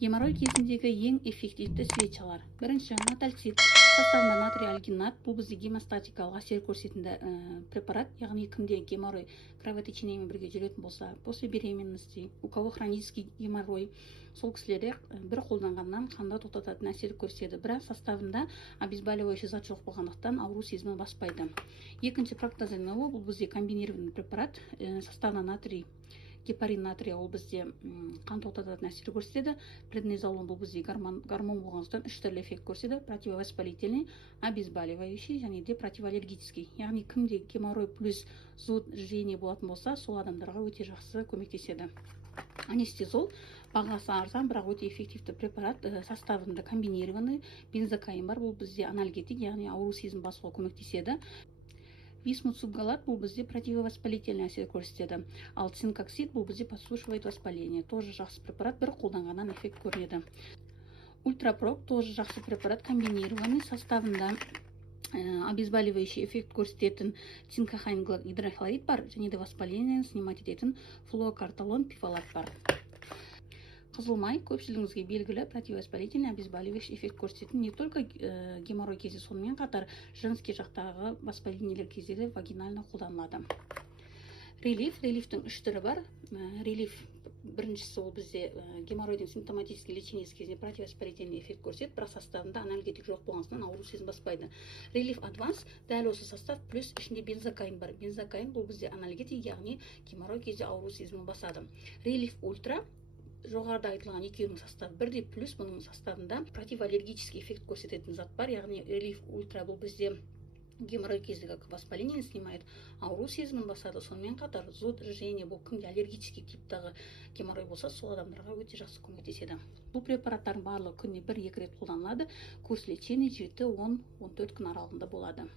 Геморрой кезіндегі ең эффективті свечалар. Бірінші, натальцит. Составында натрий альгинат. Бұл бізде гемостатикалық әсер көрсетінді препарат. Яғни кімде геморрой кровотечениемен бірге жүретін болса, после беременности, у кого хронический геморрой, сол кісілерде бір қолданғаннан қанда тоқтататын әсер көрсетеді. Бірақ составында обезболивающий зат жоқ болғандықтан ауру сезімі баспайды. Екінші, проктозолинол. Бұл бізде комбинированный препарат. Составында натрий, гепарин натрия, ол бізде қан тоқтататын әсер көрсетеді. Преднизолон, бұл бізде гормон болғандықтан үш түрлі эффект көрсетеді: противовоспалительный, обезболивающий және де противоаллергический. Яғни кімде геморрой плюс зуд, жжение болатын болса, сол адамдарға өте жақсы көмектеседі. Анестезол бағасы арзан, бірақ өте эффективті препарат. Составында комбинированный бензокаин бар. Бұл бізде анальгетик, яғни ауру сезімін басуға көмектеседі. Висмут субгалат, бұл бізде противовоспалительный әсер көрсетеді. Ал цинкоксид, бұл бізде подсушивает воспаление. Тоже жақсы препарат, бір қолданғаннан эффект көрінеді. Ультрапрок тоже жақсы препарат, комбинированный. Составында обезболивающий эффект көрсететін цинкохайн гидрохлорид бар, және де воспаление снимать ететін флуокарталон пифалат бар. Қызылмай көпшілігіңізге белгілі противовоспалительный, обезболивающий эффект көрсететін не только геморрой кезде, сонымен қатар женский жақтағы воспалениелер кезде де вагинально қолданылады. Релифтің үш түрі бар. Релиф біріншісі, ол бізде геморройдың симптоматический лечениесі кезінде противовоспалительный эффект көрсетеді, бірақ составында анальгетик жоқ болғандықтан ауру сезім баспайды. Релиф адванс, дәл осы состав плюс ішінде бензокаин бар. Бензокаин бұл бізде анальгетик, яғни геморрой кезде ауру сезімі басады. Релиф ультра, жоғарыда айтылған екеуінің составы бірдей, плюс бұның составында противоаллергический эффект көрсететін зат бар. Яғни релиф ультра бұл бізде геморрой кездегі воспаление снимает, ауру сезімін басады. Сонымен қатар зуд, жжение, бұл кімде аллергический типтағы геморрой болса, сол адамдарға өте жақсы көмектеседі. Бұл препараттардың барлығы күніне 1-2 рет қолданылады. Курс лечения 7-10-14 күн аралығында болады.